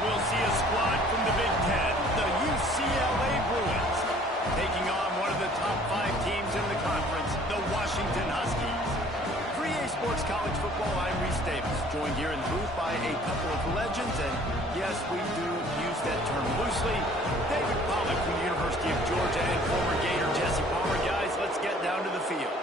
we'll see a squad from the Big Ten, the UCLA Bruins, taking on one of the top 5 teams in the conference, the Washington Huskies. For EA Sports College Football, I'm Reese Davis, joined here in the booth by a couple of legends, and yes, we do use that term loosely. David Pollack from the University of Georgia and former Gator Jesse Palmer. Guys, let's get down to the field.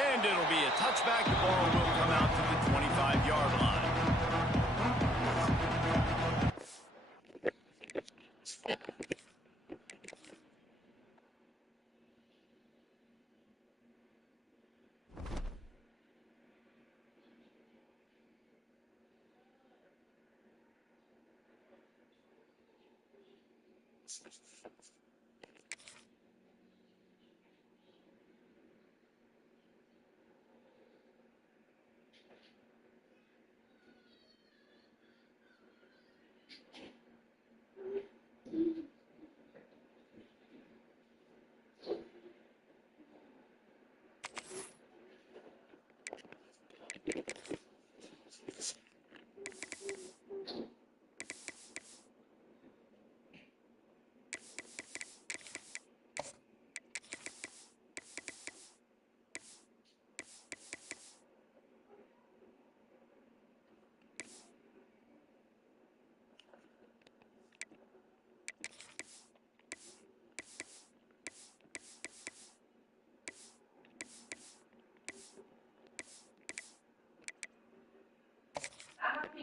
And it'll be a touchback. The ball will come out to the 25-yard line.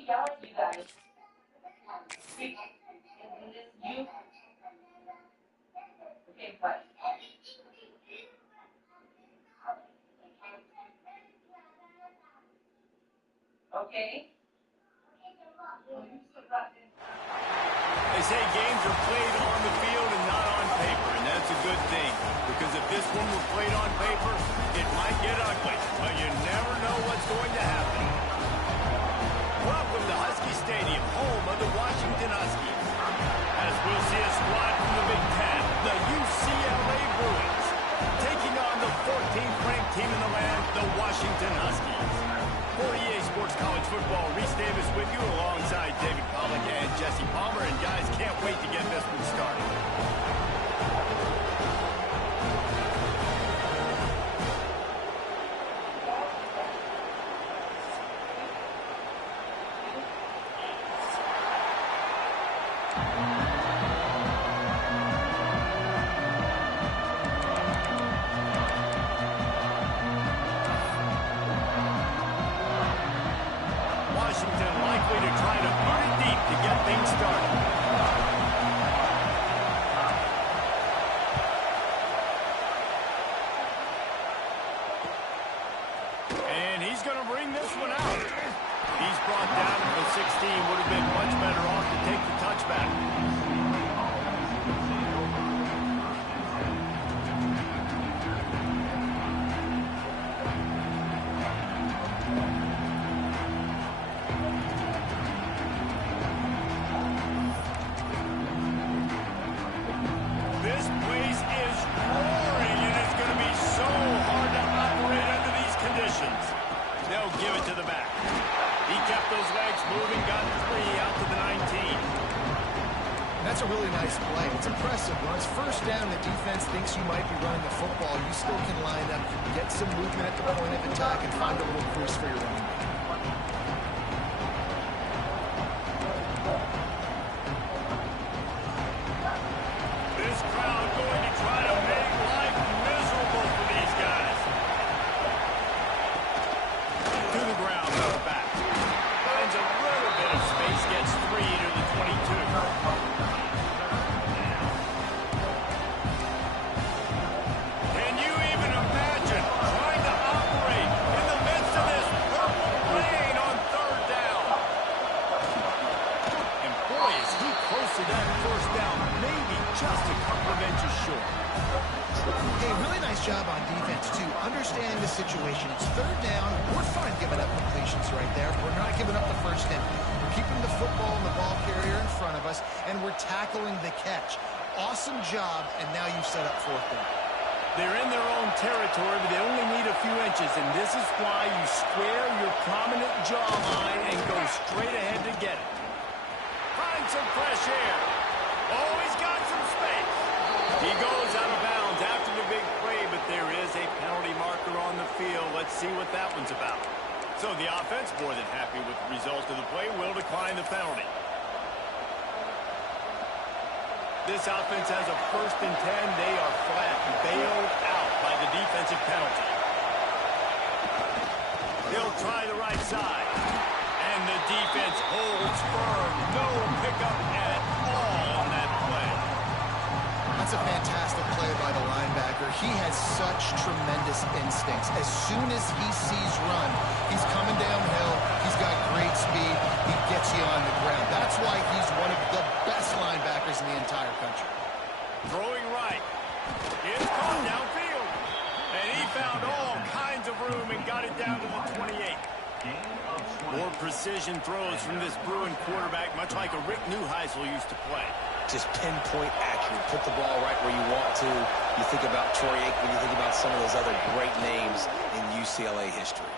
Yell at you guys. You? Okay, what? Okay. They say games are played on the field and not on paper, and that's a good thing, because if this one were played on paper, it might get ugly, but you never know what's going to happen. Welcome to Husky Stadium, home of the Washington Huskies. As we'll see a squad from the Big Ten, the UCLA Bruins, taking on the 14th ranked team in the land, the Washington Huskies. For EA Sports College Football, Reese Davis with you alongside David Pollack and Jesse Palmer, and guys, can't wait to get this one started. Washington likely to try to put it deep to get things started. And he's going to bring this one out. He's brought down to the 16. Would have been much better off to take the touchback. This place is roaring, and it's going to be so hard to operate under these conditions. They'll give it to the back. He kept those legs moving, got 3 out to the 19. That's a really nice play. It's impressive. When it's first down, the defense thinks you might be running the football. You still can line up, get some movement at the point of attack, and find a little crease for your running back. This crowd going to try to make life miserable for these guys. To the ground, the back. Finds a little bit of space, gets 3 to the 22. Can you even imagine trying to needs to understand the situation. It's third down. We're fine giving up completions right there. We're not giving up the first inning. We're keeping the football and the ball carrier in front of us, and we're tackling the catch. Awesome job, and now you set up fourth down. They're in their own territory, but they only need a few inches, and this is why you square your prominent jawline and go straight ahead to get it. Find some fresh air. Oh, he's got some space. He goes out of bounds after the big play, but there is a penalty marker on the field. Let's see what that one's about. So the offense, more than happy with the result of the play, will decline the penalty. This offense has a 1st and 10. They are flat bailed out by the defensive penalty. They'll try the right side. And the defense holds firm. No pickup at all on that play. That's a fantastic play by the linebacker. He has such tremendous instincts. As soon as he sees run, he's coming downhill. He's got great speed. He gets you on the ground. That's why he's one of the best linebackers in the entire country. Throwing right. It's caught downfield. And he found all kinds of room and got it down to the 28. More precision throws from this Bruin quarterback, much like a Rick Neuheisel used to play. Just pinpoint accurate. Put the ball right where you want to. You think about Troy Aikman, you think about some of those other great names in UCLA history.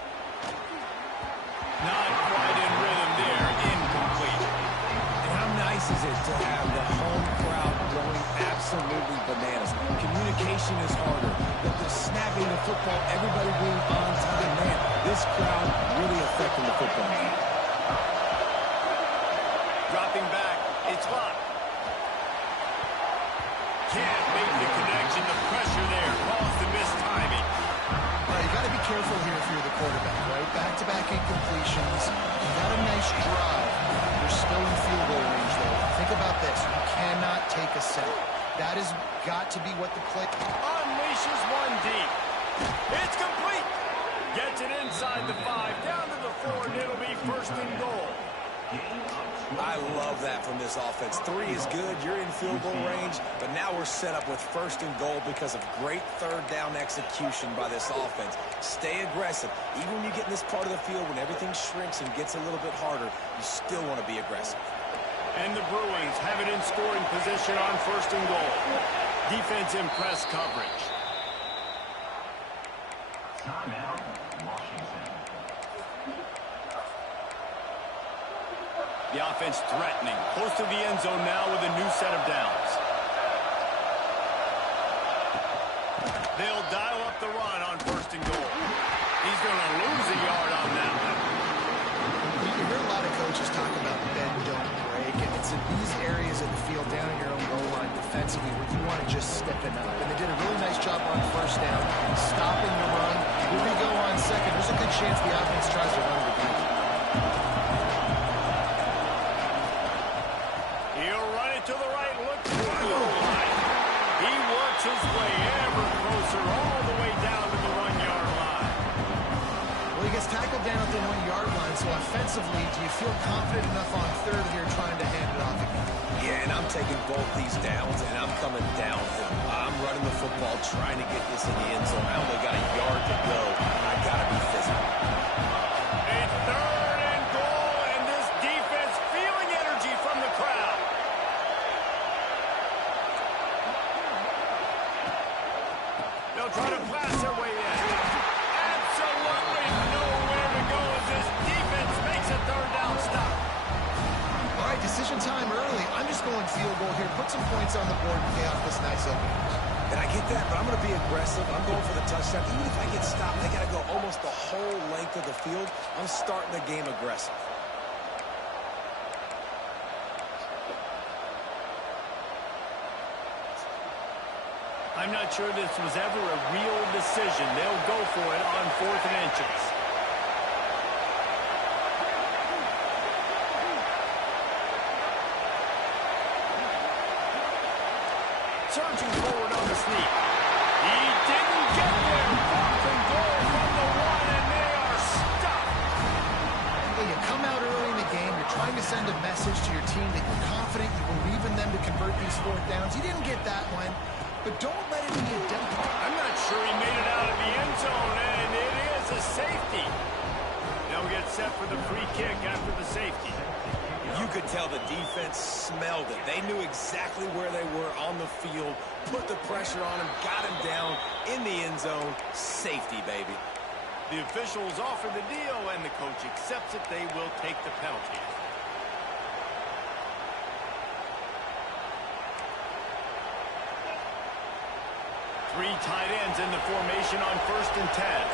Not quite in rhythm there. Incomplete. And how nice is it to have the home crowd going absolutely bananas? Communication is harder. The snapping the football, everybody being on time. Man, this crowd really affecting the football game. Dropping back. It's locked. Can't make the connection. The pressure there caused the missed timing. You got to be careful here if you're the quarterback, right? Back-to-back incompletions. You got a nice drive. You're still in field goal range, though. Think about this. You cannot take a sack. That has got to be what the play... Unleashes one deep. It's complete. Gets it inside the 5, down to the 4, and it'll be 1st and goal. I love that from this offense. 3 is good. You're in field goal range, but now we're set up with 1st and goal because of great third down execution by this offense. Stay aggressive. Even when you get in this part of the field, when everything shrinks and gets a little bit harder, you still want to be aggressive. And the Bruins have it in scoring position on 1st and goal. Defense in press coverage. Timeout, Washington. The offense threatening. Close to the end zone now with a new set of downs. They'll dial up the run on 1st and goal. He's going to lose a yard on that one. You hear a lot of coaches talk about bend, don't break, and it's in these areas of the field down in your own goal line defensively where you want to just stiffen up. And they did a really nice job on 1st down, stopping the run. Here we go on 2nd. There's a good chance the offense tries to run it again. He'll run it to the right, look for the goal line. He works his way ever closer all the way down to the 1-yard line. Well, he gets tackled down at the 1-yard line, so offensively, do you feel confident enough on 3rd here trying to hand it off again? Yeah, and I'm taking both these downs, and I'm coming downhill. I'm running the football, trying to get this in the end zone. I only got a yard to go. I got to be physical. A 3rd and goal, and this defense feeling energy from the crowd. They'll try to pass their way in. Absolutely nowhere to go as this defense makes a 3rd down stop. All right, decision time early. I'm just going field goal here. Put some points on the board and pay off this nice opening. And I get that, but I'm going to be aggressive. I'm going for the touchdown. Even if I get stopped, I got to go almost the whole length of the field. I'm starting the game aggressive. I'm not sure this was ever a real decision. They'll go for it on 4th and inches. Surging forward on the sneak. He didn't get there. 4th and goal from the 1, and they are stopped. Hey, you come out early in the game. You're trying to send a message to your team that you're confident, you believe in them to convert these 4th downs. You didn't get that one, but don't let it be a death. I'm not sure he made it out of the end set for the free kick after the safety. You could tell the defense smelled it. They knew exactly where they were on the field, put the pressure on him, got him down in the end zone. Safety, baby. The officials offer the deal, and the coach accepts it. They will take the penalty. Three tight ends in the formation on 1st and 10.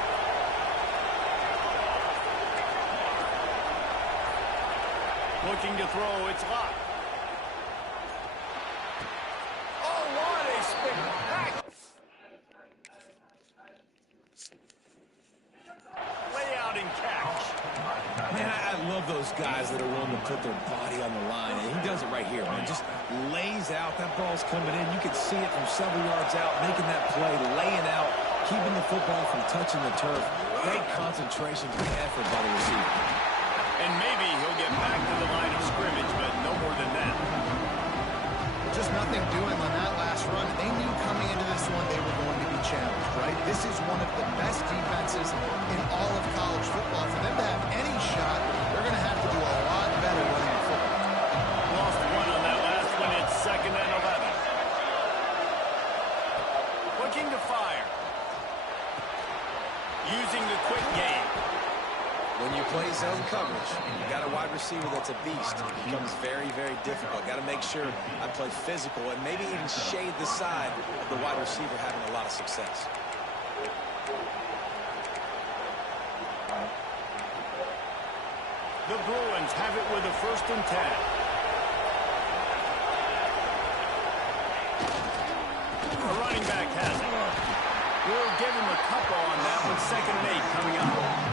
Looking to throw, it's locked. Oh, what a spectacular layout and catch. Man, I love those guys that are willing to put their body on the line, and he does it right here, man. Just lays out. That ball's coming in. You can see it from several yards out, making that play, laying out, keeping the football from touching the turf. Great concentration, great effort by the receiver. And maybe he'll get back to the line of scrimmage, but no more than that. Just nothing doing on that last run. They knew coming into this one they were going to be challenged, right? This is one of the best defenses in all of college football. For them to have any shot, they're going to have to do a lot better running the football. Lost one on that last one. It's 2nd and 11. Looking to fire. Using the quick game. When you play zone coverage, you got a wide receiver that's a beast. It becomes very, very difficult. Got to make sure I play physical and maybe even shade the side of the wide receiver having a lot of success. The Bruins have it with a 1st and 10. The running back has it. We'll give him a couple on that one. 2nd and 8 coming up.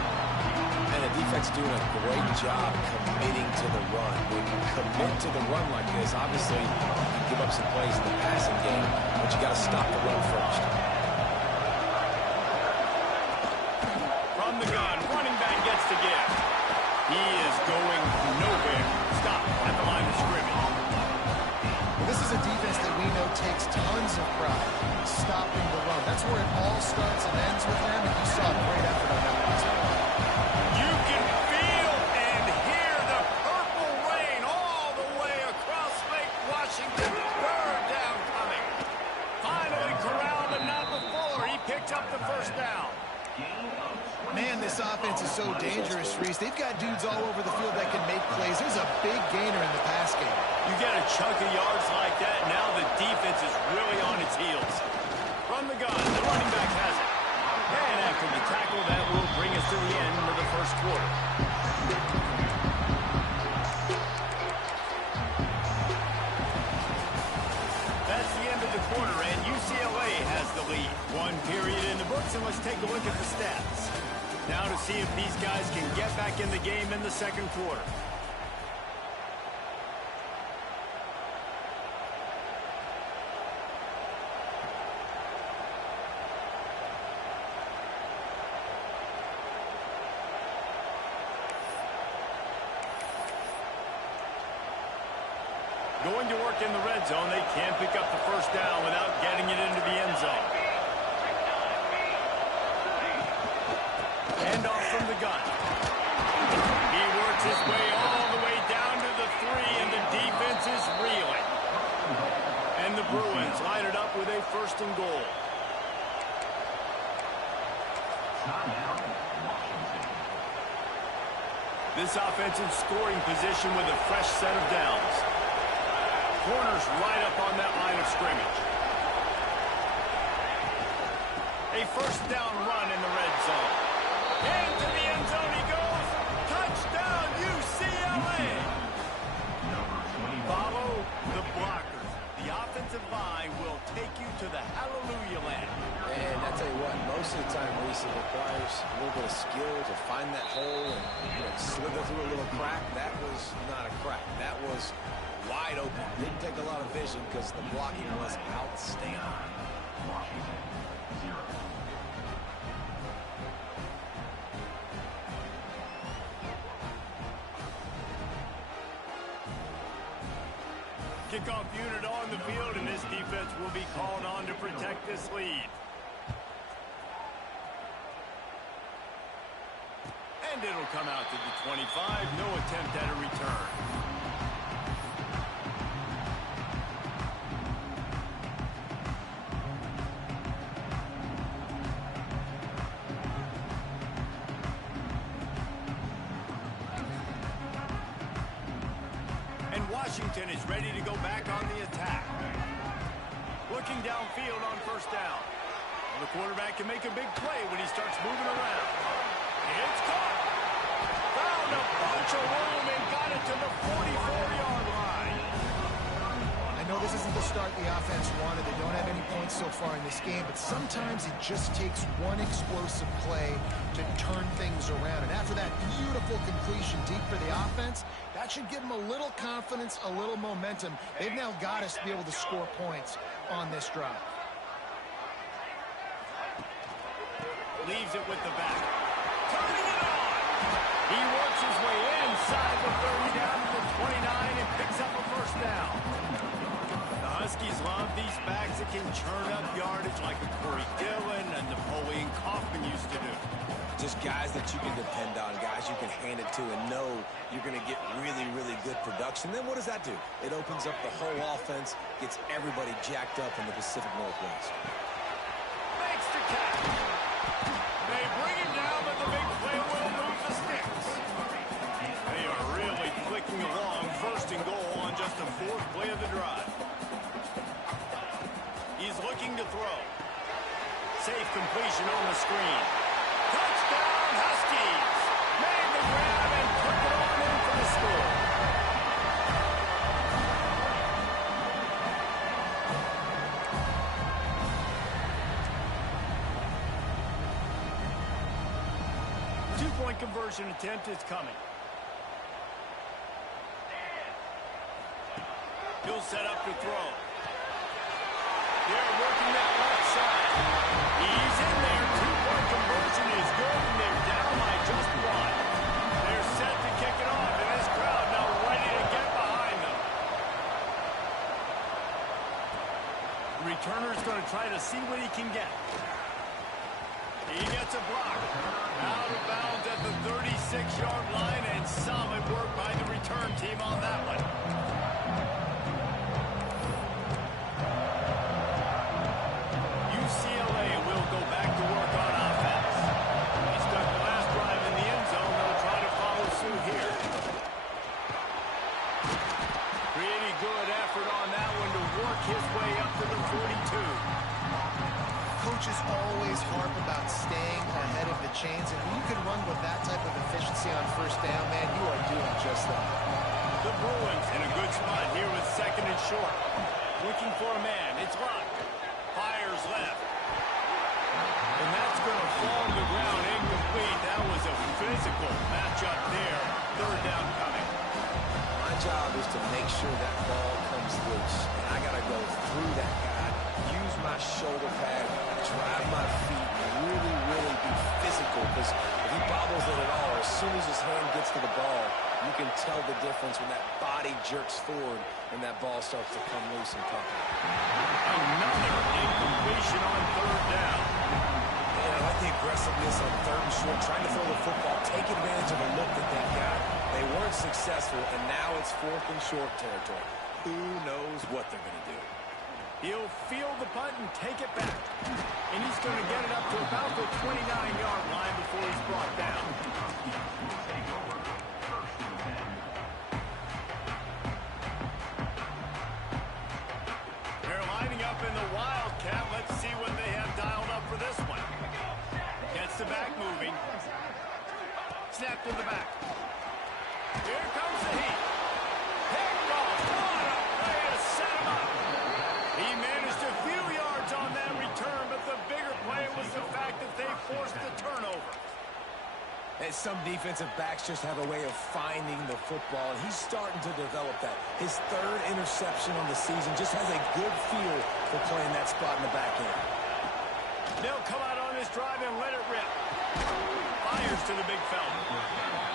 And the defense doing a great job committing to the run. When you commit to the run like this, obviously you can give up some plays in the passing game, but you got to stop the run first. From the gun, running back gets to give. He is going nowhere. Stop at the line of scrimmage. This is a defense that we know takes tons of pride stopping the run. That's where it all starts and ends with them, and you saw a great effort on that last one. You can feel and hear the purple rain all the way across Lake Washington. Bird down coming. Finally corralled, but not before. He picked up the 1st down. Man, this offense is so dangerous, Reese. They've got dudes all over the field that can make plays. There's a big gainer in the pass game. You get a chunk of yards like that, now the defense is really on its heels. From the gun, the running back has it. And after the tackle, that will bring us to the end of the 1st quarter. That's the end of the quarter, and UCLA has the lead. 1 period in the books, and let's take a look at the stats. Now to see if these guys can get back in the game in the 2nd quarter. Going to work in the red zone. They can't pick up the 1st down without getting it into the end zone. Hand off from the gun. He works his way all the way down to the 3, and the defense is reeling. And the Bruins line it up with a 1st and goal. This offense in scoring position with a fresh set of downs. Corners right up on that line of scrimmage. A 1st down run in the red zone. Into the end zone he goes. Touchdown, UCLA. Follow the blockers. The offensive line will take you to the hallelujah land. And I tell you what, most of the time, Reese, it requires a little bit of skill to find that hole and slither through a little crack. That was not a crack. That was wide open. Didn't take a lot of vision because the blocking was outstanding. Washington, 0. Kickoff unit on the field, and this defense will be called on to protect this lead. And And it'll come out to the 25. No attempt at a return. And Washington is ready to go back on the attack. Looking downfield on first down. The quarterback can make a big play when he starts moving around. It's caught. Found a bunch of room and got it to the 44-yard line. I know this isn't the start the offense wanted. They don't have any points so far in this game, but sometimes it just takes one explosive play to turn things around. And after that beautiful completion deep for the offense, that should give them a little confidence, a little momentum. They've now got us to be able to score points on this drive. Leaves it with the back. Turning it on. He works his way inside the 30 down to the 29 and picks up a first down. The Huskies love these backs that can churn up yardage like a Corey Dillon and Napoleon Kaufman used to do. Just guys that you can depend on, guys you can hand it to and know you're going to get really, really good production. Then what does that do? It opens up the whole offense, gets everybody jacked up in the Pacific Northwest. Makes the catch. They bring him down, but the big play will move the sticks. They are really clicking along. First and goal on just the fourth play of the drive. He's looking to throw. Safe completion on the screen. Touchdown, Huskies! Made the grab and took it on in for the score. Two-point conversion attempt is coming. He'll set up to throw. They're working that left side. He's in there. Two-point conversion is good, and they're down by just one. They're set to kick it off, and this crowd now ready to get behind them. The returner's going to try to see what he can get. He gets a block. Out of bounds at the 36-yard line, and solid work by the return team on that one. UCLA will go back to work on offense. He's got the last drive in the end zone. They'll try to follow suit here. Pretty good effort on that one to work his way up to the 42. Coaches always harp about staying ahead of the chains, and when you can run with that type of efficiency on first down, man, you are doing just that. The Bruins in a good spot here with second and short. Looking for a man. It's locked. Fires left. And that's going to fall to the ground incomplete. That was a physical matchup there. Third down coming. My job is to make sure that ball comes loose, and I got to go through that guy, use my shoulder pad, drive my feet, and really, really be physical, because if he bobbles it at all, as soon as his hand gets to the ball, you can tell the difference when that body jerks forward and that ball starts to come loose and pop. Another incompletion on third down. Man, I like the aggressiveness on third and short, trying to throw the football, take advantage of a look that they got. They weren't successful, and now it's fourth and short territory. Who knows what they're going to do? He'll field the punt and take it back. And he's going to get it up to about the 29-yard line before he's brought down. They're lining up in the Wildcat. Let's see what they have dialed up for this one. Gets the back moving. Snap to the back. Here comes the heat. Picked off. What a play to set him up. He managed a few yards on that return, but the bigger play was the fact that they forced the turnover. And some defensive backs just have a way of finding the football, and he's starting to develop that. His third interception on the season just has a good feel for playing that spot in the back end. They'll come out on this drive and let it rip. Fires to the big fella.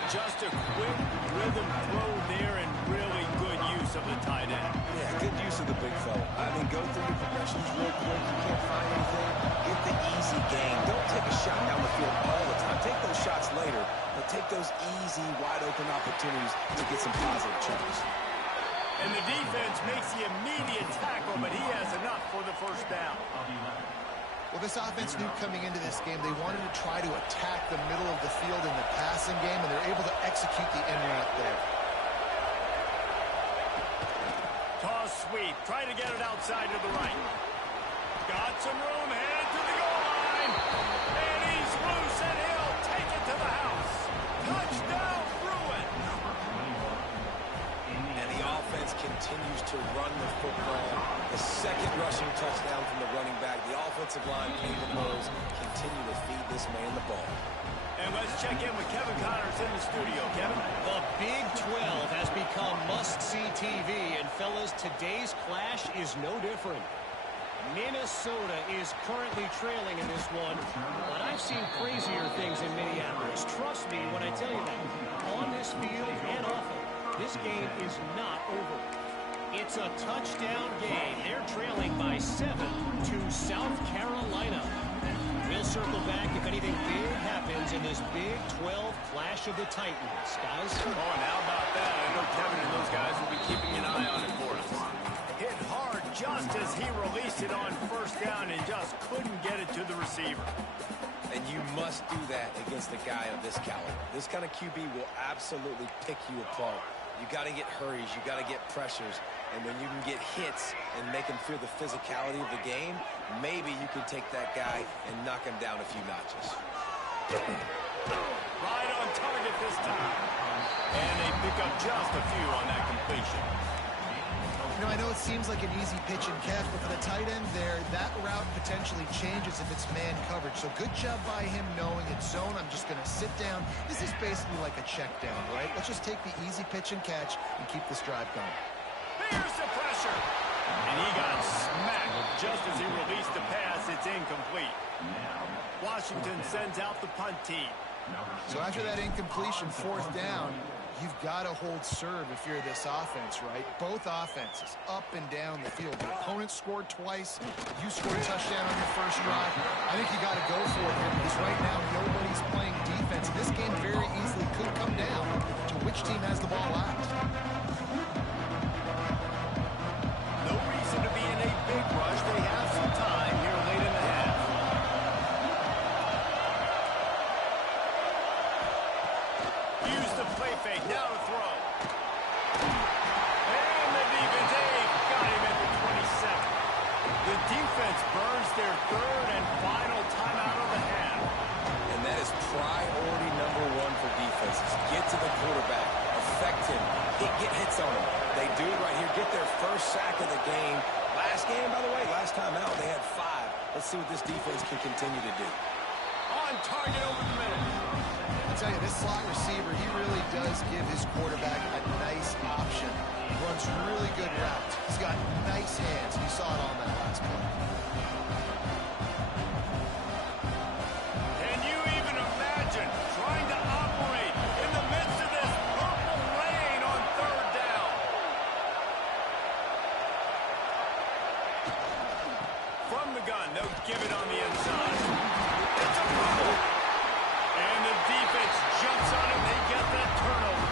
Just a quick rhythm throw there and really good use of the tight end. Yeah, good use of the big fella. I mean, go through your progressions real quick. You can't find anything. Get the easy game. Don't take a shot down the field all the time. Take those shots later, but take those opportunities to get some positive charges. And the defense makes the immediate tackle, but he has enough for the first down. Well, this offense knew coming into this game they wanted to try to attack the middle of the field in the passing game, and they're able to execute the in route there. Toss sweep. Try to get it outside to the right. Got some room. Headed to the goal line. And he's loose, and he'll take it to the house. Touchdown, Bruin. And the offense continues to run the football. The second rushing touchdown from the running back. The offensive line paid the bills. Continue to feed this man the ball. And let's check in with Kevin Connors in the studio. Kevin? The Big 12 has become must-see TV, and fellas, today's clash is no different. Minnesota is currently trailing in this one, but I've seen crazier things in Minneapolis. Trust me when I tell you that. On this field and off it, this game is not over. It's a touchdown game. They're trailing by 7 to South Carolina. We'll circle back if anything big happens in this Big 12 Clash of the Titans. Guys? Oh, and how about that? I know Kevin and those guys will be keeping an eye on it for us. Hit hard just as he released it on first down and just couldn't get it to the receiver. And you must do that against a guy of this caliber. This kind of QB will absolutely pick you apart. You got to get hurries. You got to get pressures. And when you can get hits and make him feel the physicality of the game, maybe you can take that guy and knock him down a few notches. Right on target this time. And they pick up just a few on that completion. You know, I know it seems like an easy pitch and catch, but for the tight end there, that route potentially changes if it's man coverage. So good job by him knowing it's zone. I'm just going to sit down. This is basically like a check down, right? Let's just take the easy pitch and catch and keep this drive going. Here's the pressure. And he got smacked just as he released the pass. It's incomplete. Washington sends out the punt team. So after that incompletion, fourth down, you've got to hold serve if you're this offense, right? Both offenses up and down the field. The opponent scored twice. You scored a touchdown on your first drive. I think you got to go for it here because right now nobody's playing defense. This game very easily could come down to which team has the ball last. No reason to be in a big rush. They have some time here late in the half. Use the play fake. Now to throw. And the defense, got him at the 27. The defense burns their third and final timeout of the half. And that is priority number one for defenses. Get to the quarterback. Affect him. Get hits on him. They do it right here. Get their first sack of the game. Last game, by the way, last time out, they had 5. Let's see what this defense can continue to do. On target over the middle. I'll tell you, this slot receiver, he really does give his quarterback a nice option. He runs really good routes. He's got nice hands. You saw it on that last play. Can you even imagine trying to operate in the midst of this purple rain on third down? From the gun, they'll give it on the inside. It's a fumble. And the defense jumps on him. They get that turnover.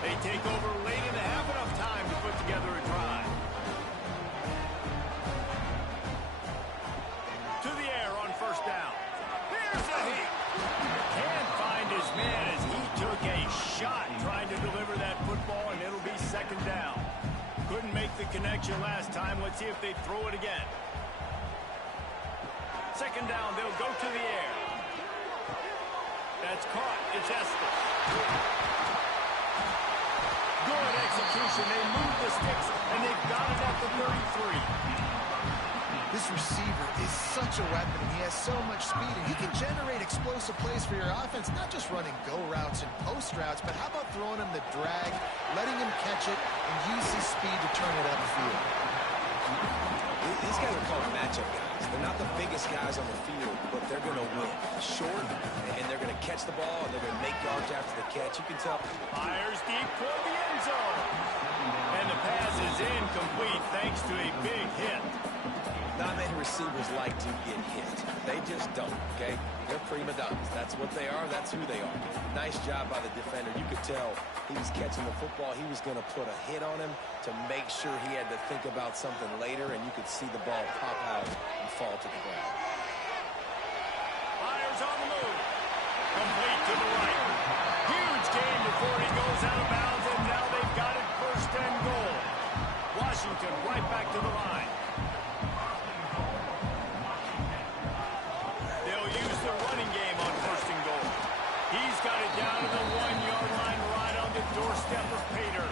They take over late in the half, enough time to put together a drive. To the air on first down. Here's a hit. Can't find his man as he took a shot trying to deliver that football, and it'll be second down. Couldn't make the connection last time. Let's see if they throw it again. Second down, they'll go to the air. That's caught. It's Estes. Good execution. They move the sticks, and they've got it at the 33. This receiver is such a weapon, and he has so much speed, and he can generate explosive plays for your offense, not just running go routes and post routes, but how about throwing him the drag, letting him catch it, and use his speed to turn it upfield. These guys are called matchup guys. They're not the biggest guys on the field, but they're going to win. Short, and they're going to catch the ball, and they're going to make yards after the catch. You can tell. Fires deep toward the end zone. And the pass is incomplete thanks to a big hit. Not many receivers like to get hit. They just don't, okay? They're prima donnas. That's what they are. That's who they are. Nice job by the defender. You could tell he was catching the football. He was going to put a hit on him to make sure he had to think about something later, and you could see the ball pop out and fall to the ground. Fires on the move. Complete to the right. Huge gain before he goes out of bounds, and now they've got it first and goal. Washington right back to the line. They'll use the running game on first and goal. He's got it down to the 1-yard line right on the doorstep of Pater.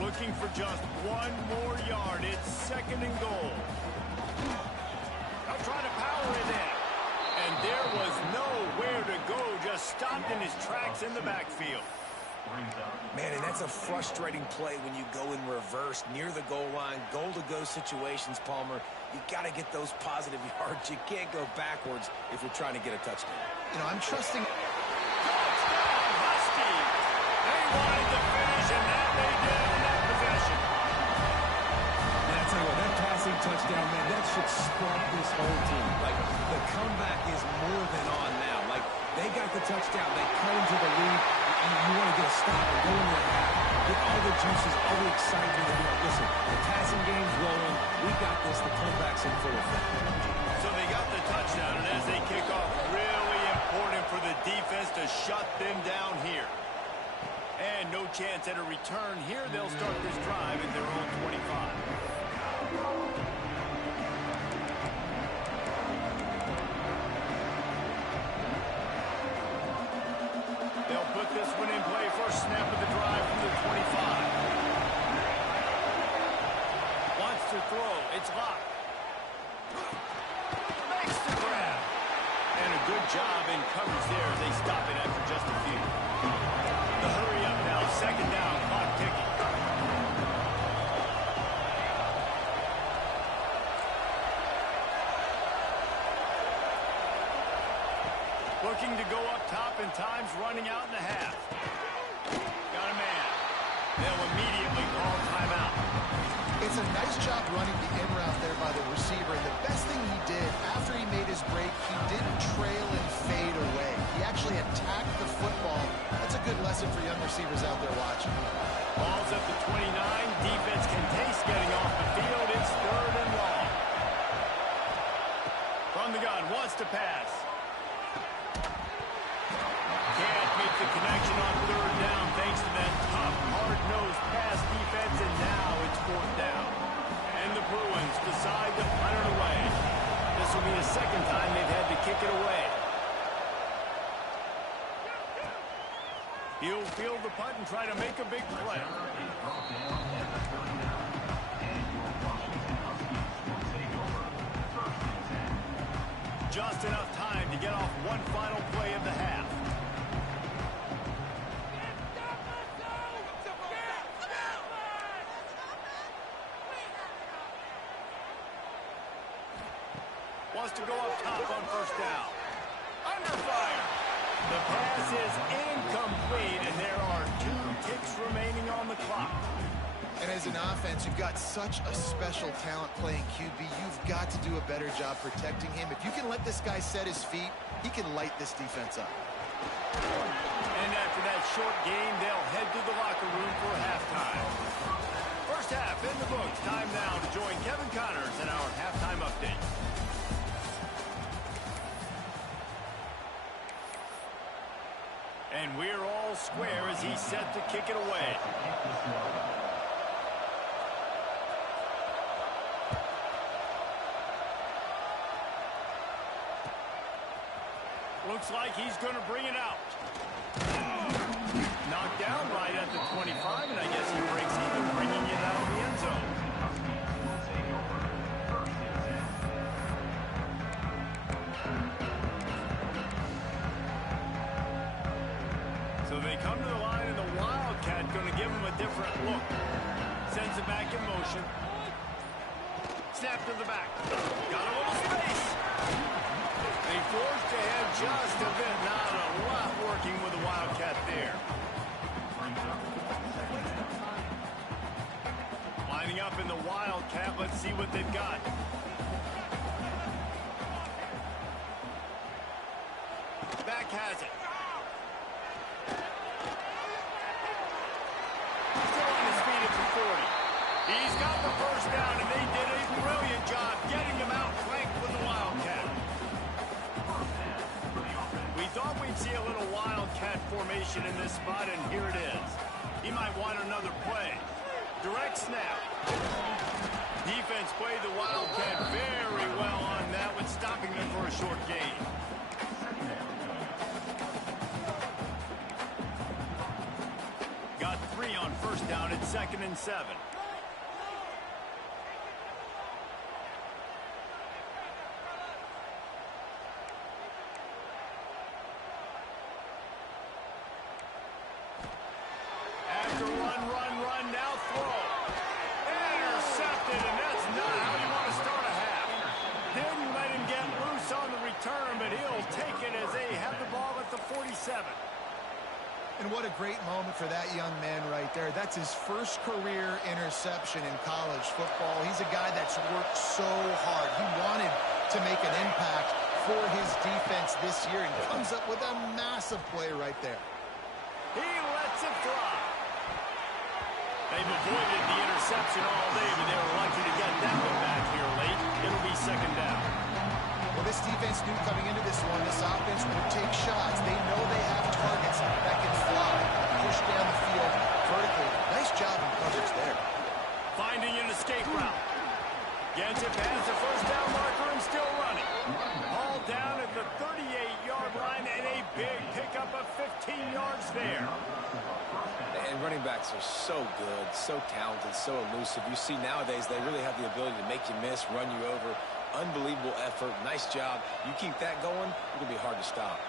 Looking for just one more yard. It's second and goal. They'll try to power it in. And there was nowhere to go. Just stopped in his tracks in the backfield. Man, and that's a frustrating play when you go in reverse near the goal line, goal-to-go situations, Palmer. You got to get those positive yards. You can't go backwards if you're trying to get a touchdown. You know, I'm trusting... Touchdown, Husky! They wanted to finish, and that they did on that possession. And I tell you what, that passing touchdown, man, that should spark this whole team. Like, the comeback is more than on now. Like, they got the touchdown. They cut into the lead. You want to get a stop and go into the half, get all the juices, all the excitement, and be like, listen, the passing game's rolling. We got this. The comeback's in full effect. So they got the touchdown, and as they kick off, really important for the defense to shut them down here. And no chance at a return here. They'll start this drive at their own 25. Put this one in play. First snap of the drive from the 25. Wants to throw. It's locked. Makes the grab. And a good job in coverage there. They stop it after just a few. The hurry up now. Second down. Clock ticking. Looking to go up top, and time's running out in the half. Got a man. They'll immediately call timeout. It's a nice job running the in route there by the receiver. And the best thing he did after he made his break, he didn't trail and fade away. He actually attacked the football. That's a good lesson for young receivers out there watching. Ball's at the 29. Defense can taste getting off the field. It's third and long. From the gun, wants to pass. Can't make the connection on third down thanks to that tough, hard-nosed pass defense, and now it's fourth down. And the Bruins decide to punt it away. This will be the second time they've had to kick it away. He'll field the punt and try to make a big play. Just enough time to get off one final play of the half. Wants to go up top on first down. Under fire. The pass is incomplete, and there are 2 ticks remaining on the clock. And as an offense, you've got such a special talent playing QB. You've got to do a better job protecting him. If you can let this guy set his feet, he can light this defense up. And after that short game, they'll head to the locker room for halftime. First half in the books. Time now to join Kevin Connors in our halftime update. And we're all square as he's set to kick it away. Looks like he's going to bring it out. Knocked down right at the 25, and I guess he breaks even, bringing it out of the end zone. So they come to the line, and the Wildcat going to give him a different look. Sends it back in motion. Snap to the back. Got a little space. They forced ahead just a bit. Not a lot working with the Wildcat there. see what they've got. Back has it. Still on his feet at the 40. He's got the first down, and they did a brilliant job getting him out flanked with the Wildcat. We thought we'd see a little Wildcat formation in this spot, and here it is. He might want another play. Direct snap. Defense played the Wildcat very well on that one, stopping them for a short gain. Got 3 on first down at 2nd and 7. After run, now throw. Intercepted, and that's not how you want to start a half. Didn't let him get loose on the return, but he'll take it as they have the ball at the 47. And what a great moment for that young man right there. That's his first career interception in college football. He's a guy that's worked so hard. He wanted to make an impact for his defense this year and comes up with a massive play right there. He lets it fly. They've avoided the interception all day, but they were lucky to get that one back here late. It'll be 2nd down. Well, this defense knew coming into this one, this offense would take shots. They know they have targets that can fly, push down the field vertically. Nice job in coverage there. Finding an escape route. Gets it past the first down marker and still running. All down at the 38-yard line and a big pickup of 15 yards there. And running backs are so good, so talented, so elusive. You see nowadays they really have the ability to make you miss, run you over. Unbelievable effort. Nice job. You keep that going, it'll be hard to stop.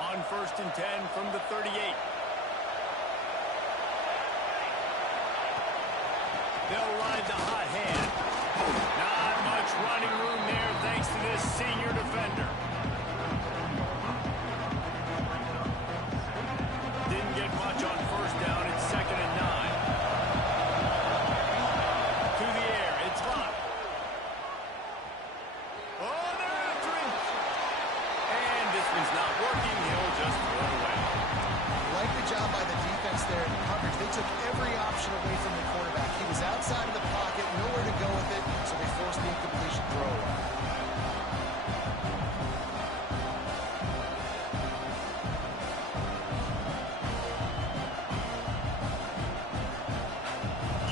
On 1st and 10 from the 38. They'll ride the hot hand. Not much running room there thanks to this senior defender. Didn't get much on first down. It's 2nd and 9. To the air. It's Lott. Oh, they're after him. And this one's not working. He'll just throw it away. Like the job by the defense there in coverage. They took every option away from the quarterback. He was outside of the pocket, nowhere to go with it, so they forced the incompletion throw away.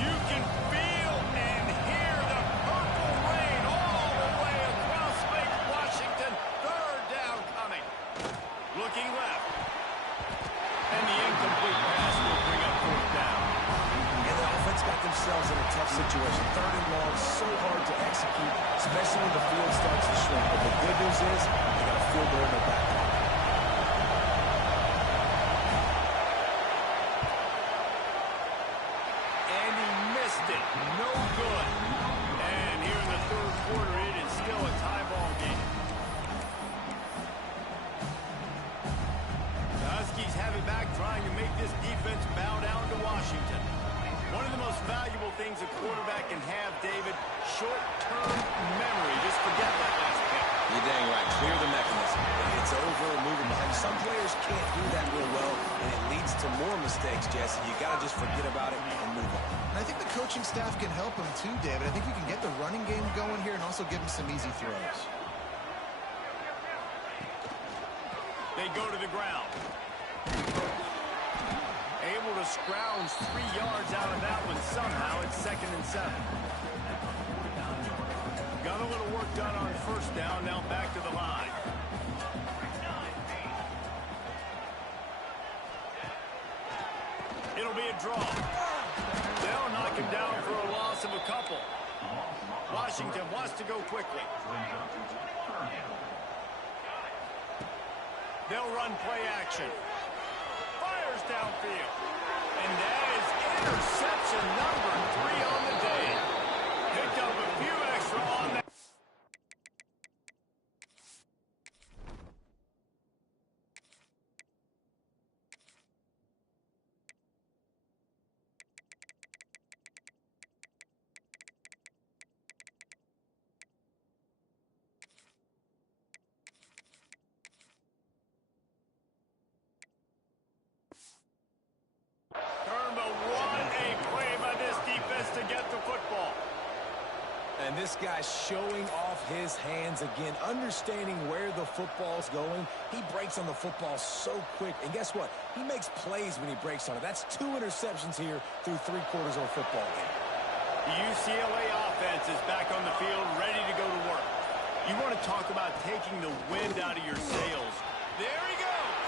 You can feel and hear the purple rain all the way across Lake Washington. 3rd down coming. Looking left. And the incomplete pass will bring up 4th down. And the offense got themselves in a tough situation. 3rd and long, so hard to execute, especially when the field starts to shrink. But the good news is they got a field goal in their back pocket. And he missed it. No good. And here in the 3rd quarter, it is still a tie ball game. The Huskies have it back, trying to make this defense bow down to Washington. One of the most valuable things a quarterback can have, David, short-term memory. Just forget that last pick. You're dang right. Clear the mechanism. It's over, moving behind. Some players can't do that real well, and it leads to more mistakes, Jesse. You got to just forget about it and move on. And I think the coaching staff can help him too, David. I think you can get the running game going here and also give him some easy throws. They go to the ground. Able to scrounge 3 yards out of that one somehow. It's 2nd and 7. Got a little work done on first down. Now back to the line. It'll be a draw. They'll knock him down for a loss of a couple. Washington wants to go quickly. They'll run play action. Fires downfield. And that is interception number 3 on the day. Picked up a few extra on that. And this guy's showing off his hands again, understanding where the football's going. He breaks on the football so quick. And guess what? He makes plays when he breaks on it. That's 2 interceptions here through 3 quarters of a football game. The UCLA offense is back on the field, ready to go to work. You want to talk about taking the wind out of your sails. There he goes.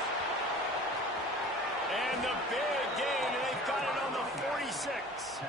And the big gain, and they've got it on the 46.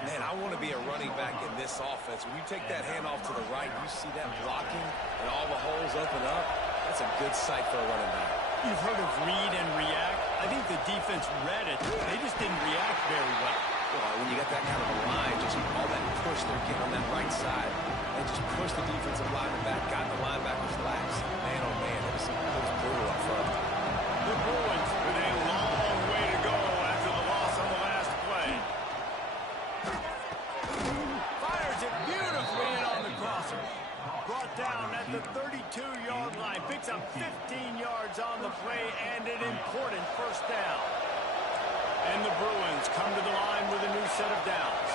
Man, I want to be a running back in this offense. When you take that handoff to the right, you see that blocking and all the holes open up. That's a good sight for a running back. You've heard of read and react. I think the defense read it. They just didn't react very well. Well, when you got that kind of a line, just all that push they're getting on that right side, they just push the defensive lineman back, got the linebackers lax. Man, oh man, it was brutal up front. The Bruins with a long way to go after the loss on the last play. Fires it beautifully in on the crosser. Brought down at the 32-yard line. Picks up 15 yards on the play and an important first down. And the Bruins come to the line with a new set of downs.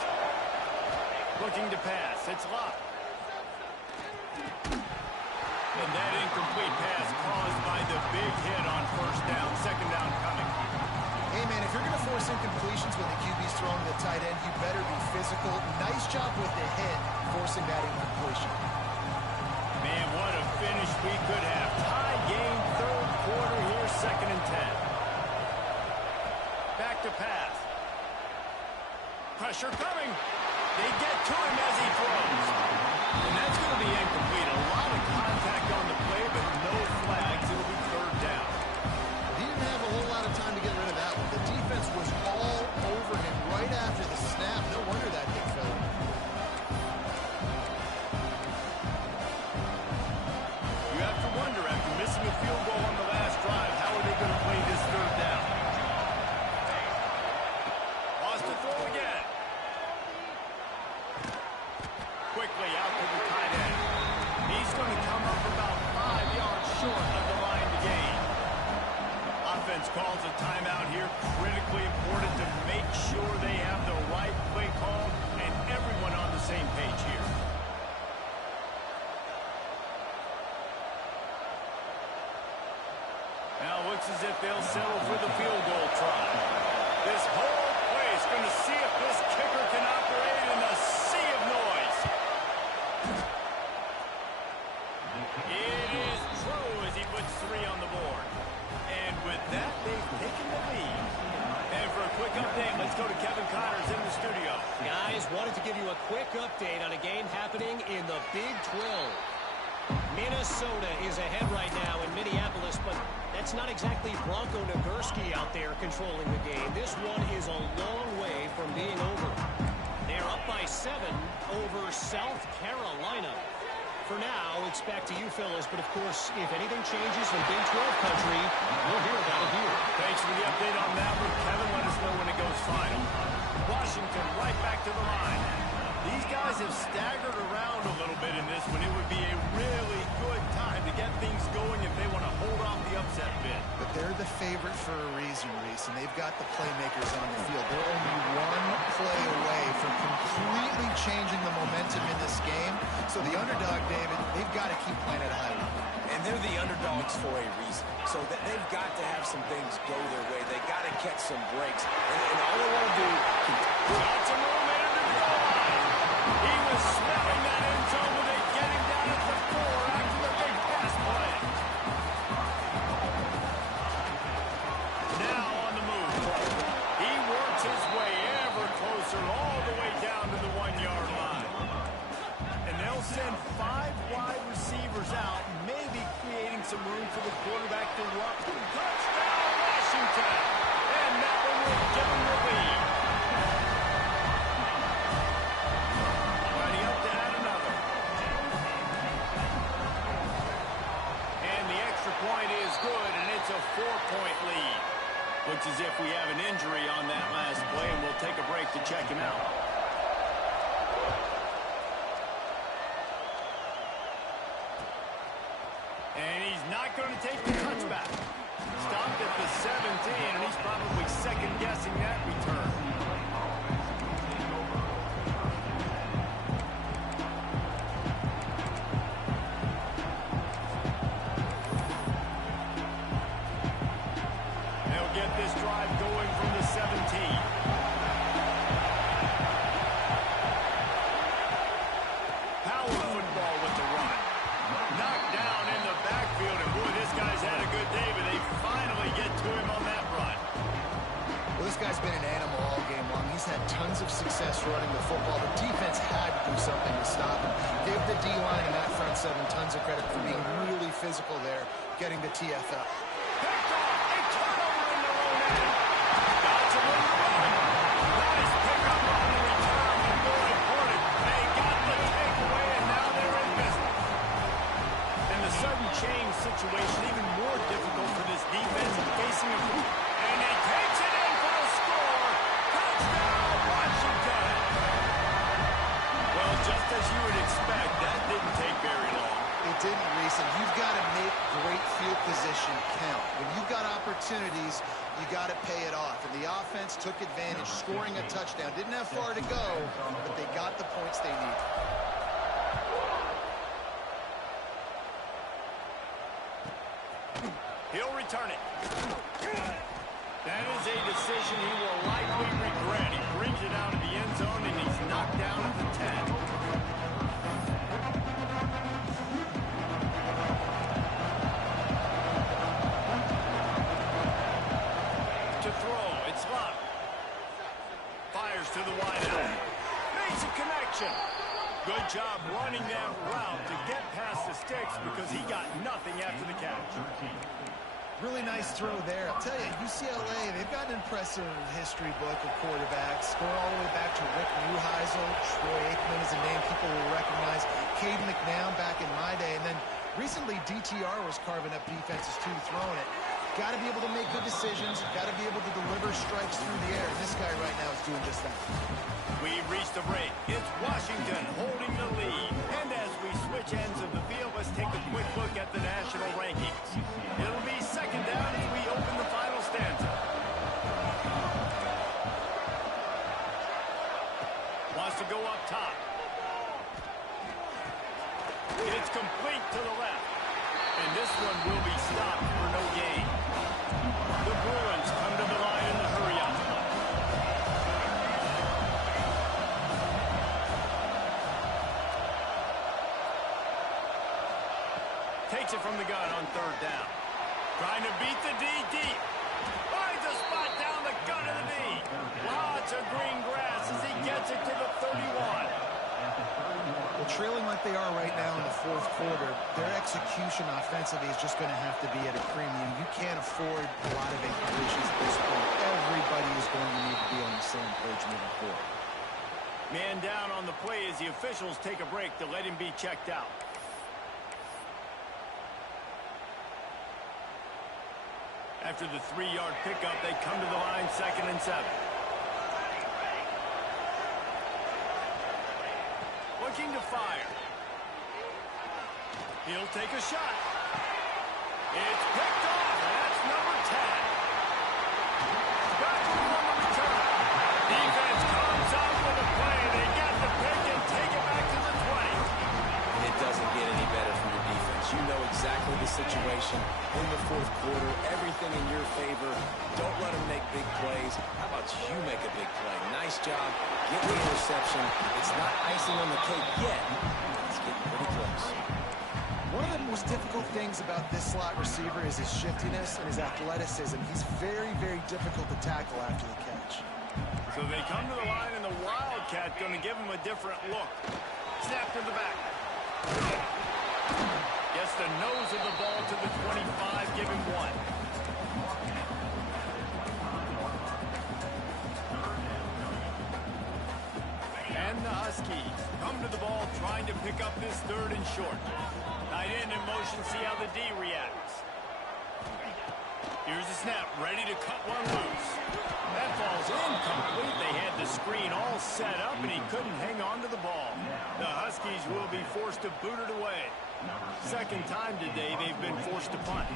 Looking to pass. It's locked. And that incomplete pass caused by the big hit on first down. Second down coming. Hey, man, if you're going to force incompletions when the QB's throwing to the tight end, you better be physical. Nice job with the hit, forcing that incompletion. Man, what a finish we could have. Tie game, third quarter here, 2nd and 10. Back to pass. Pressure coming. They get to him as he throws. And that's going to be incomplete. A lot of contact on the play, but no flags. It'll be third down. He didn't have a whole lot of time to get rid of that one. The defense was all over him right after the snap. No wonder that thing fell. You have to wonder, after missing a field goal on the last drive, how are they going to play this third down? Lost to throw again. Quickly out to the tight end. He's going to come up about 5 yards short of the line to gain. Offense calls a timeout here. Critically important to make sure they have the right play call and everyone on the same page here. Now it looks as if they'll settle for the field goal try. This whole place going to see if this kicker can operate in a sea of noise. It is true as he puts 3 on the board. And with that, they've taken the lead. And for a quick update, let's go to Kevin Connors in the studio. Guys, wanted to give you a quick update on a game happening in the Big 12. Minnesota is ahead right now in Minneapolis, but that's not exactly Bronco Nagurski out there controlling the game. This one is a long way from being over. They're up by 7 over South Carolina. For now, it's back to you, fellas, but of course, if anything changes in Big 12 country, we'll hear about it here. Thanks for the update on that one, Kevin. Let us know when it goes final. Washington right back to the line. These guys have staggered around a little bit in this one. It would be a really good time to get things going if they want to hold off the upset bid. But they're the favorite for a reason, Reese, and they've got the playmakers on the field. They're only one play away from completely changing the momentum in this game. So the underdog, David, they've got to keep playing at a high level. And they're the underdogs for a reason. So that they've got to have some things go their way. They got to catch some breaks. And all they want to do... Got some room into the goal line. He was smelling that end zone when they get him down at the 4 after the big pass play. Now on the move. He works his way ever closer all the way down to the 1-yard line. And they'll send 5 wide receivers out, maybe creating some room for the quarterback to run. Touchdown, Washington! And that one will give them the lead. Ready up to add another. And the extra point is good, and it's a 4-point lead. Looks as if we have an injury on that last play, and we'll take a break to check him out. And he's not going to take the touchback. Stopped at the 17, and he's probably second-guessing that return. get this drive going from the 17. Power football with the run. Knocked down in the backfield, and boy, this guy's had a good day, but they finally get to him on that run. Well, this guy's been an animal all game long. He's had tons of success running the football. The defense had to do something to stop him. Give the D-line and that front seven tons of credit for being really physical there, getting the TFL. Picked off. A turnover in their own end. That's a little run. Nice pickup on the return, and more important, they got the takeaway, and now they're in business. And the sudden change situation even more difficult for this defense facing a... And he takes it in for a score. Touchdown, Washington. Well, just as you would expect, that didn't take very long. It didn't, Reese, and you've got to make great field position count. When you've got opportunities, you got to pay it off. And the offense took advantage, scoring a touchdown. Didn't have far to go, but they got the points they needed. He'll return it. That is a decision he will likely regret. He brings it out of the end zone, and he's knocked down at the 10. To throw, it's Love. Fires to the wideout. Makes a connection. Good job running that route to get past the sticks because he got nothing after the catch. Really nice throw there. I'll tell you, UCLA, they've got an impressive history book of quarterbacks. Going all the way back to Rick Neuheisel. Troy Aikman is a name people will recognize. Cade McNown back in my day. And then recently, DTR was carving up defenses too, throwing it. Got to be able to make good decisions. Got to be able to deliver strikes through the air. And this guy right now is doing just that. We've reached the break. It's Washington holding the lead. And as we switch ends of the field, let's take a quick look at the national rankings. It'll be second down as we open the final stanza. Wants to go up top. It's complete to the left. And this one will be stopped for no gain. The Bruins come to the line in the hurry-up. Takes it from the gun on third down. Trying to beat the D deep. Finds a spot down the gun of the D. Lots of green grass as he gets it to the 31. Well, trailing like they are right now in the fourth quarter, their execution offensively is just going to have to be at a premium. You can't afford a lot of incompletions at this point. Everybody is going to need to be on the same page moving forward. Man down on the play as the officials take a break to let him be checked out. After the 3-yard pickup, they come to the line, 2nd and 7. Looking to fire. He'll take a shot. It's picked off, and that's number 10. Backward on the return. Defense comes out with a play. They get the pick and take it back to the 20. It doesn't get any better from your defense. You know exactly the situation in the fourth quarter. Everything in your favor. Don't let them make big plays. How about you make a big play? Nice job. Get the interception. It's not icing on the cake yet. It's getting pretty close. One of the most difficult things about this slot receiver is his shiftiness and his athleticism. He's very, very difficult to tackle after the catch. So they come to the line, and the Wildcat going to give him a different look. Snap to the back. Gets the nose of the ball to the 25, give him 1. And the Huskies come to the ball trying to pick up this 3rd and short. Tight end in motion, see how the D reacts. Here's the snap, ready to cut one loose. That falls incomplete. They had the screen all set up, and he couldn't hang on to the ball. The Huskies will be forced to boot it away. 2nd time today they've been forced to punt.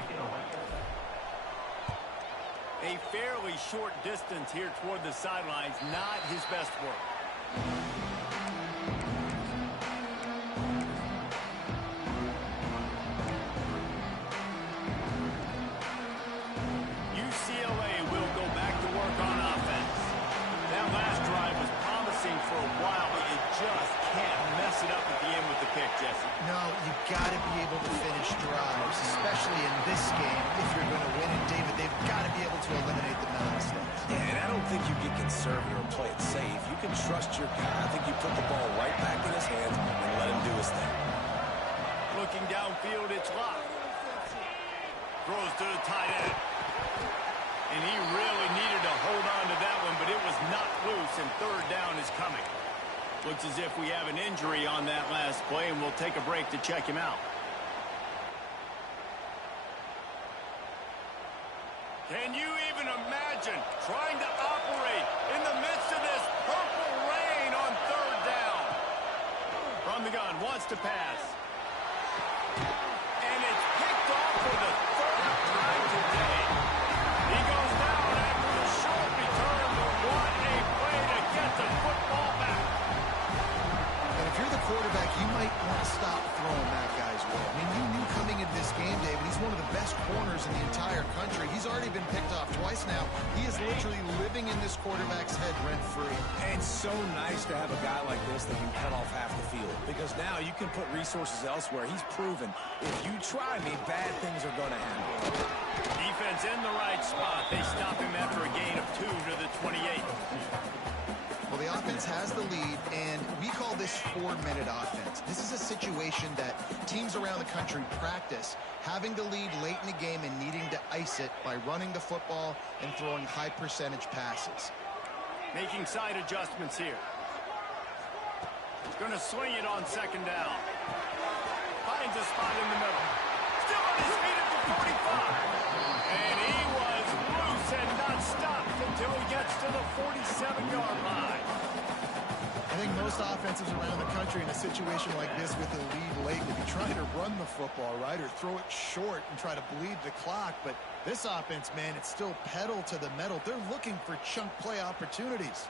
A fairly short distance here toward the sidelines, not his best work. UCLA will conservative or play it safe. You can trust your guy. I think you put the ball right back in his hands and let him do his thing. Looking downfield, it's locked. Throws to the tight end. And he really needed to hold on to that one, but it was knocked loose, and third down is coming. Looks as if we have an injury on that last play, and we'll take a break to check him out. Can you even imagine trying to operate in the midst of this purple rain on third down? From the gun, wants to pass. And it's picked off for the third time today. He goes down after the short return, but what a play to get the football back. And if you're the quarterback, you might want to stop throwing that guy's way. I mean, you knew coming into this game, David, he's one of the best corners in the entire country. He's already been picked off twice now. He is literally living in this quarterback's head rent-free. And it's so nice to have a guy like this that can cut off half the field, because now you can put resources elsewhere. He's proven if you try me, bad things are going to happen. Defense in the right spot. They stop him after a gain of 2 to the 28. Well, the offense has the lead, and we call this 4-minute offense. This is a situation that teams around the country practice, having the lead late in the game and needing to ice it by running the football and throwing high-percentage passes. Making side adjustments here. Going to swing it on second down. Finds a spot in the middle. Still on his feet at the 45. And he was loose and not stopped until he gets to the 47-yard line. I think most offenses around the country in a situation like this with the lead late will be trying to run the football, right, or throw it short and try to bleed the clock. But this offense, man, it's still pedal to the metal. They're looking for chunk play opportunities.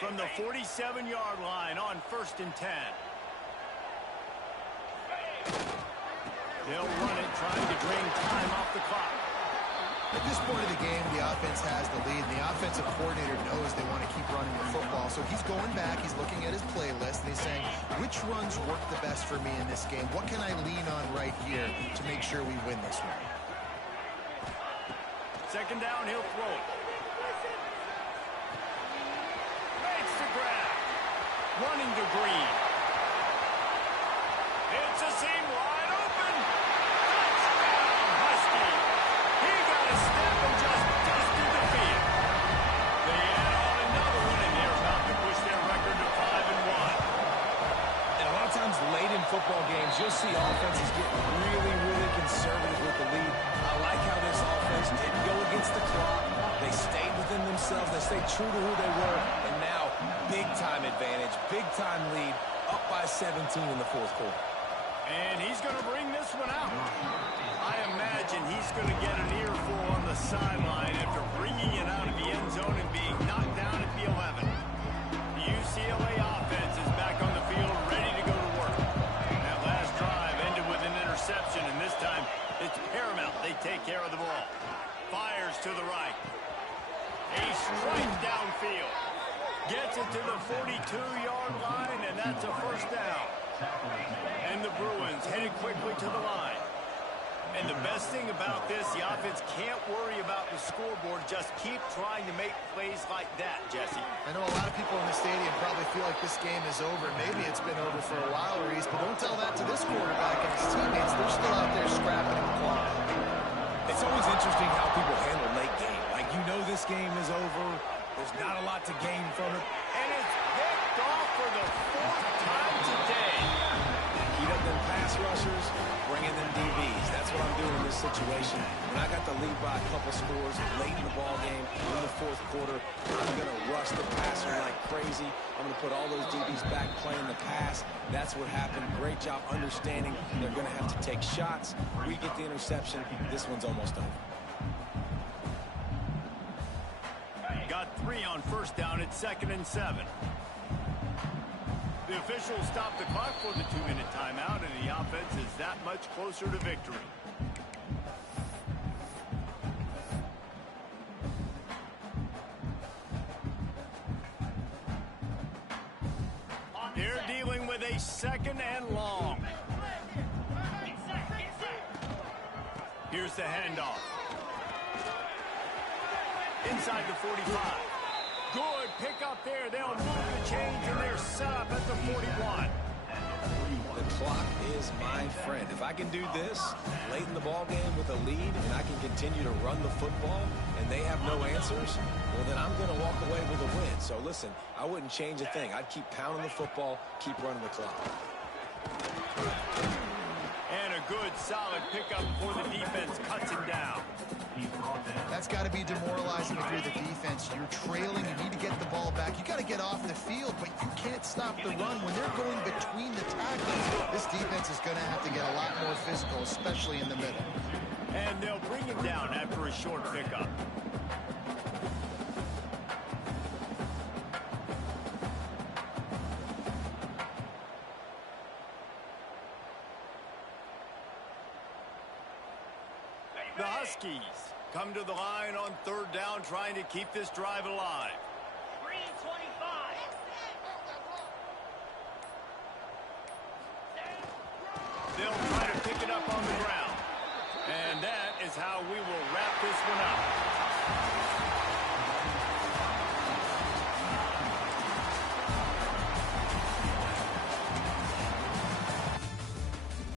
From the 47-yard line on 1st and 10. They'll run it, trying to drain time off the clock. At this point of the game, the offense has the lead, and the offensive coordinator knows they want to keep running the football. So he's going back, he's looking at his playlist, and he's saying, which runs work the best for me in this game? What can I lean on right here to make sure we win this one? Second down, he'll throw it. Makes the grab. Running to Green. It's a seam wide open. Touchdown, Husky. He got a step and just dusted the field. They add on another one, and they're about to push their record to 5-1. And a lot of times late in football games, you'll see offenses get really conservative with the lead. I like how this offense didn't go against the clock. They stayed within themselves. They stayed true to who they were. And now, big-time advantage, big-time lead, up by 17 in the fourth quarter. And he's going to bring this one out. I imagine he's going to get an earful on the sideline after bringing it out of the end zone and being knocked down at the 11. The UCLA offense is back on the field, ready to go to work. That last drive ended with an interception, and this time it's paramount they take care of the ball. Fires to the right. A strike downfield. Gets it to the 42-yard line, and that's a first down. And the Bruins headed quickly to the line. And the best thing about this, the offense can't worry about the scoreboard. Just keep trying to make plays like that, Jesse. I know a lot of people in the stadium probably feel like this game is over. Maybe it's been over for a while, Reese, but don't tell that to this quarterback and his teammates. They're still out there scrapping and clawing. It's always interesting how people handle late game. Like, you know this game is over. There's not a lot to gain from it. And it's picked off for the 4th time today. Heat up them pass rushers, bring in them DBs. That's what I'm doing in this situation. When I got the lead by a couple scores late in the ball game, in the fourth quarter, I'm going to rush the passer like crazy. I'm going to put all those DBs back playing the pass. That's what happened. Great job understanding they're going to have to take shots. We get the interception. This one's almost over. Got 3 on first down at 2nd and 7. The officials stopped the clock for the 2-minute timeout, and the offense is that much closer to victory. They're dealing with a 2nd and long. Here's the handoff. Inside the 45. Good pickup there. They'll move the chains, and they're set up at the 41. The clock is my friend. If I can do this late in the ball game with a lead and I can continue to run the football and they have no answers, well, then I'm going to walk away with a win. So, listen, I wouldn't change a thing. I'd keep pounding the football, keep running the clock. And a good, solid pickup before the defense cuts him down. That's got to be demoralizing if you're the defense. You're trailing. You need to get the ball back. You got to get off the field, but you can't stop the run. When they're going between the tackles, this defense is going to have to get a lot more physical, especially in the middle. And they'll bring him down after a short pickup. The Huskies come to the line on third down, trying to keep this drive alive. 3:25. They'll try to pick it up on the ground. And that is how we will wrap this one up.